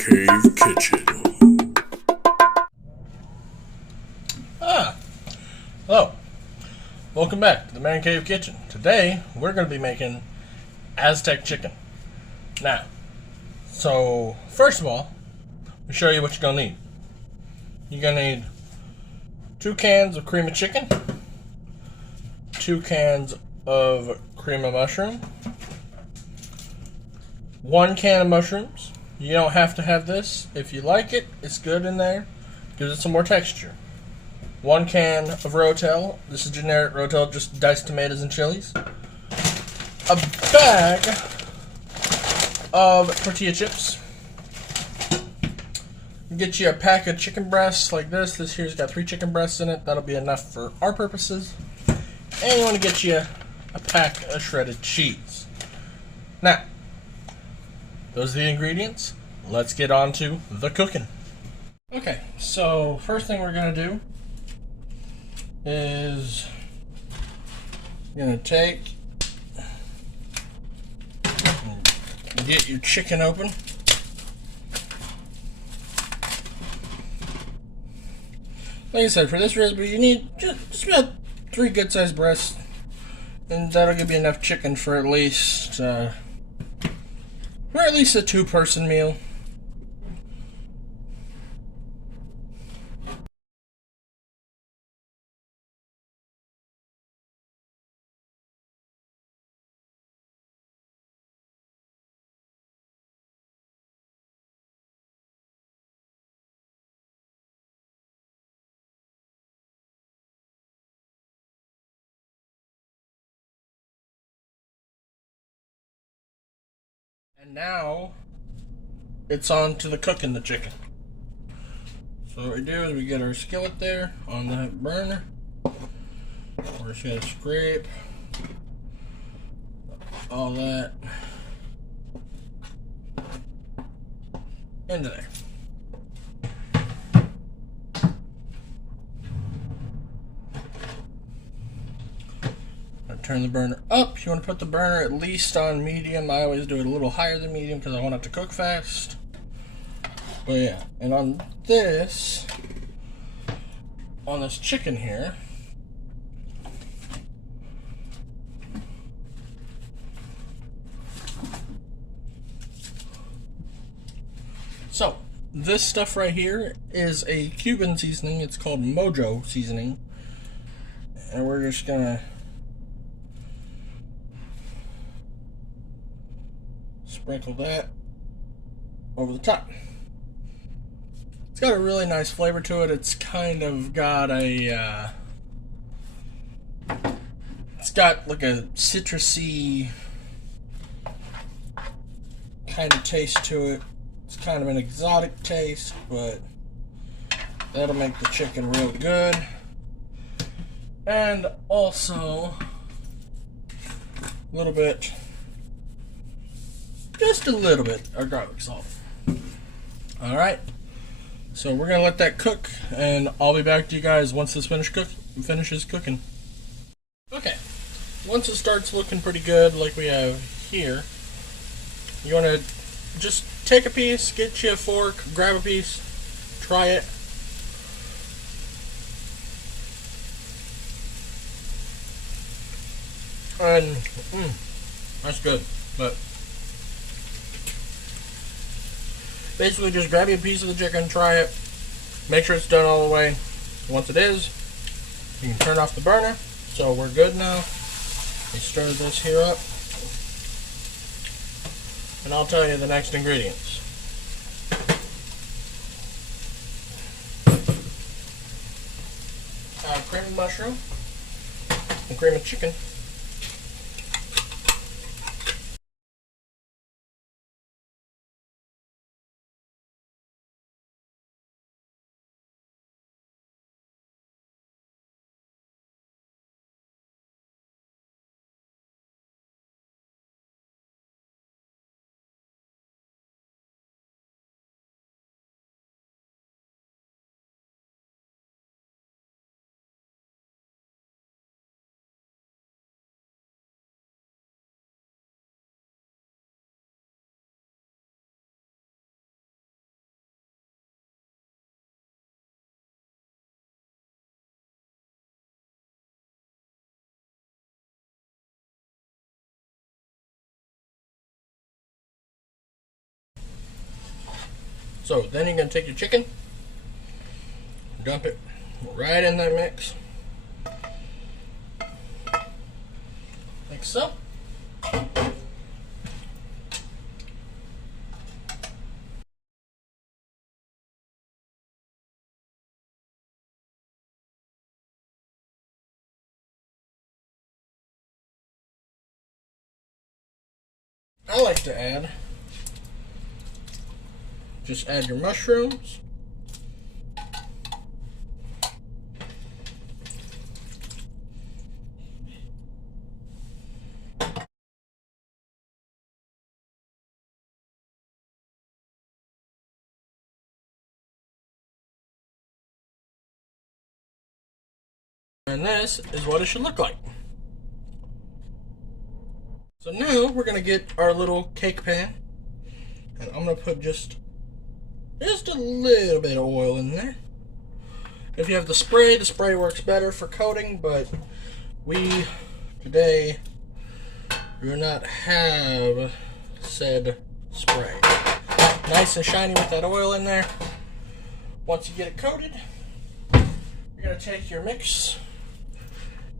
Mancave Kitchen. Hello. Welcome back to the Mancave Kitchen. Today, we're going to be making Aztec chicken. Now, so, first of all, I'll show you what you're going to need. You're going to need 2 cans of cream of chicken, 2 cans of cream of mushroom, 1 can of mushrooms. You don't have to have this. If you like it, it's good in there. Gives it some more texture. 1 can of Rotel. This is generic Rotel, just diced tomatoes and chilies. A bag of tortilla chips. Get you a pack of chicken breasts like this. This here's got 3 chicken breasts in it. That'll be enough for our purposes. And you want to get you a pack of shredded cheese. Now, those are the ingredients. Let's get on to the cooking. Okay, so first thing we're going to do is you're going to take and get your chicken open. Like I said, for this recipe you need just about 3 good sized breasts, and that'll give you enough chicken for at least a 2-person meal. And now it's on to the cooking the chicken. So what we do is we get our skillet there on that burner. We're just gonna scrape all that into there. Turn the burner up. You want to put the burner at least on medium. I always do it a little higher than medium because I want it to cook fast. But yeah, and on this chicken here, so this stuff right here is a Cuban seasoning. It's called Mojo seasoning, and we're just gonna sprinkle that over the top. It's got a really nice flavor to it. It's kind of got a it's got like a citrusy kind of taste to it. It's kind of an exotic taste, but that'll make the chicken real good. And also a little bit, just a little bit of garlic salt. Alright, so we're gonna let that cook, and I'll be back to you guys once this finishes cooking. Okay, once it starts looking pretty good like we have here, you want to just take a piece, get you a fork, grab a piece, try it. And that's good. But basically just grab you a piece of the chicken, try it, make sure it's done all the way. Once it is, you can turn off the burner. So we're good now. We stir this here up, and I'll tell you the next ingredients. Cream of mushroom and cream of chicken. So then you're going to take your chicken, dump it right in that mix, like so. I like to just add your mushrooms. And this is what it should look like. So now we're going to get our little cake pan. And I'm going to put just a little bit of oil in there. If you have the spray works better for coating, but we today do not have said spray. Nice and shiny with that oil in there. Once you get it coated, you're going to take your mixture,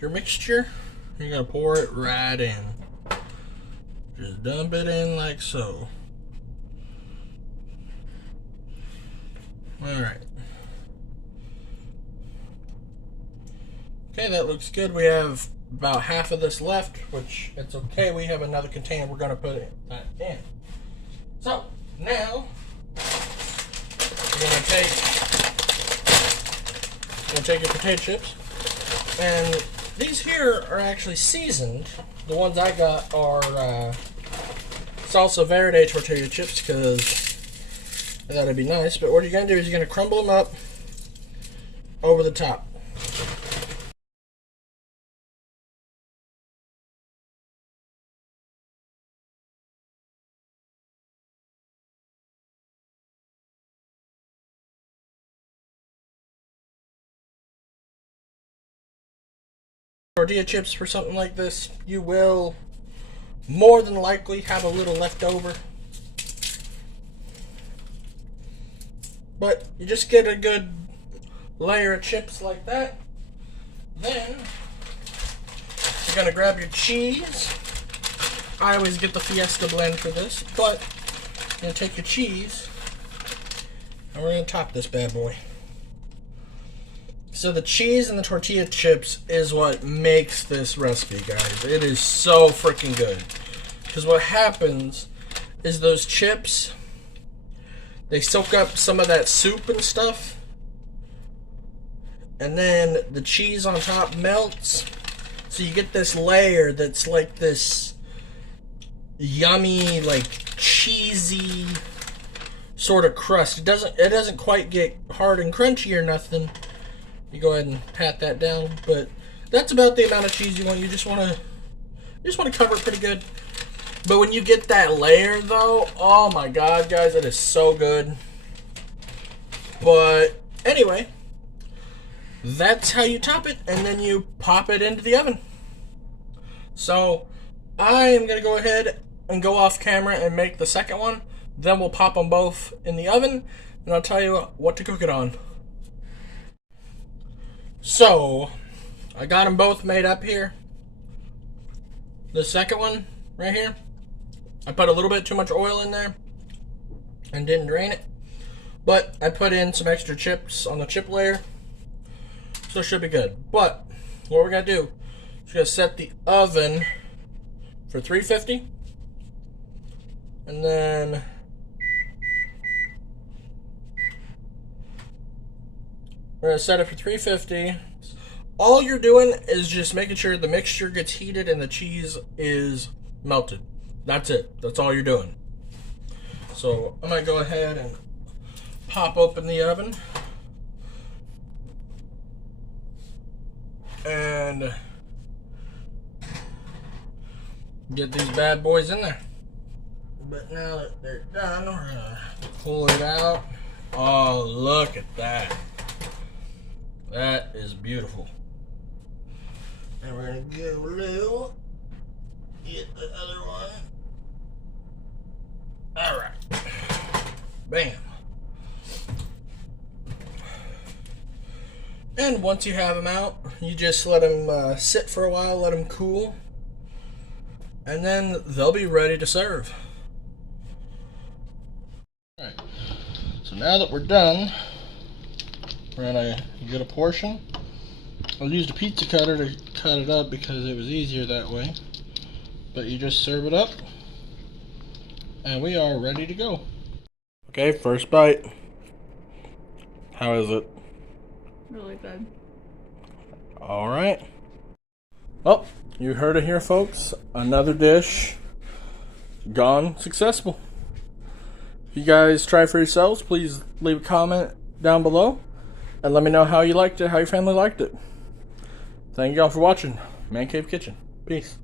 you're going to pour it right in. Just dump it in like so. Alright. Okay, that looks good. We have about half of this left, which it's okay. We have another container we're going to put that in. So, now, you're going to take your potato chips, and these here are actually seasoned. The ones I got are salsa verde tortilla chips because I thought it'd be nice. But what you're going to do is you're going to crumble them up over the top. Tortilla chips for something like this, you will more than likely have a little left over. But you just get a good layer of chips like that. Then you're going to grab your cheese. I always get the Fiesta blend for this, but you're going to take your cheese and we're going to top this bad boy. So the cheese and the tortilla chips is what makes this recipe, guys. It is so freaking good. Because what happens is those chips, they soak up some of that soup and stuff. And then the cheese on top melts. So you get this layer that's like this yummy, like cheesy sort of crust. It doesn't quite get hard and crunchy or nothing. You go ahead and pat that down, but that's about the amount of cheese you want. You just want to cover it pretty good. But when you get that layer, though, oh my God, guys, it is so good. But anyway, that's how you top it, and then you pop it into the oven. So I am gonna go ahead and go off camera and make the second one. Then we'll pop them both in the oven, and I'll tell you what to cook it on. So, I got them both made up here. The second one, right here, I put a little bit too much oil in there and didn't drain it. But I put in some extra chips on the chip layer, so it should be good. But, what we're going to do is we're going to set the oven for 350. And then we're going to set it for 350. All you're doing is just making sure the mixture gets heated and the cheese is melted. That's it. That's all you're doing. So I'm going to go ahead and pop open the oven. And get these bad boys in there. But now that they're done, we're going to pull it out. Oh, look at that. That is beautiful. And we're going to go a little. Get the other one. Alright. Bam. And once you have them out, you just let them sit for a while, let them cool, and then they'll be ready to serve. Alright, so now that we're done, we're gonna get a portion. I used a pizza cutter to cut it up because it was easier that way. But you just serve it up, and we are ready to go. Okay, first bite. How is it? Really good. Alright. Well, you heard it here, folks. Another dish gone successful. If you guys try for yourselves, please leave a comment down below and let me know how you liked it, how your family liked it. Thank you all for watching Man Cave Kitchen. Peace.